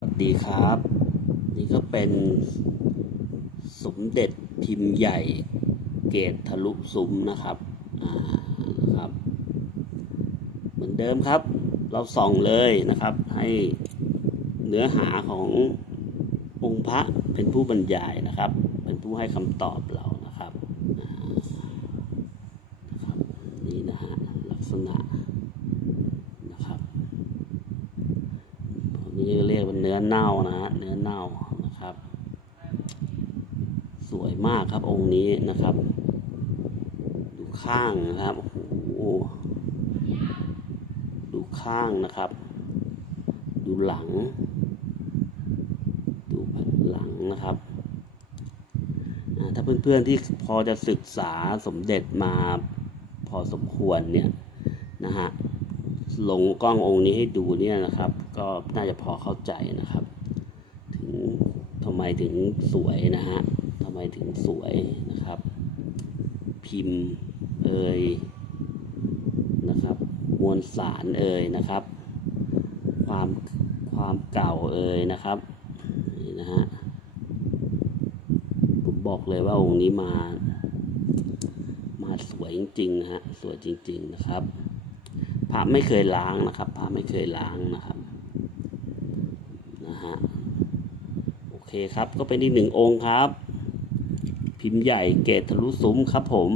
สวัสดีครับ นี่ก็เป็นสมเด็จพิมพ์ใหญ่เกตทะลุซุ้มนะครับอ่านะครับ เหมือนเดิมครับ เราส่องเลยนะครับ ให้เนื้อหาขององค์พระเป็นผู้บรรยายนะครับ เป็นผู้ให้คำตอบเรานะครับนะครับนี่นะฮะลักษณะนะครับ นี่เรียกว่าเนื้อเน่านะฮะเนื้อเน่านะครับ สวยมากครับองค์นี้นะครับ ดูข้างนะครับโอ้โหดูข้างนะครับ ดูหลัง ดูผ่นหลังนะครับอ่าถ้าเพื่อนๆที่พอจะศึกษาสมเด็จมาพอสมควรเนี่ยนะฮะ ลงกล้ององค์นี้ให้ดูเนี่ยนะครับ ก็น่าจะพอเข้าใจนะครับ ถึงทำไมถึงสวยนะฮะทำไมถึงสวยนะครับ พิมพ์เอ่ยนะครับ มวลสารเอ่ยนะครับ ความความเก่าเอ่ยนะครับนี่นะฮะผมบอกเลยว่าองค์นี้มา มาสวยจริงๆนะฮะสวยจริง ๆนะครับ พระไม่เคยล้างนะครับพระไม่เคยล้างนะครับนะฮะโอเคครับก็เป็นอีกหนึ่งองค์ครับ พิมพ์ใหญ่เกตทะลุซุ้มครับผม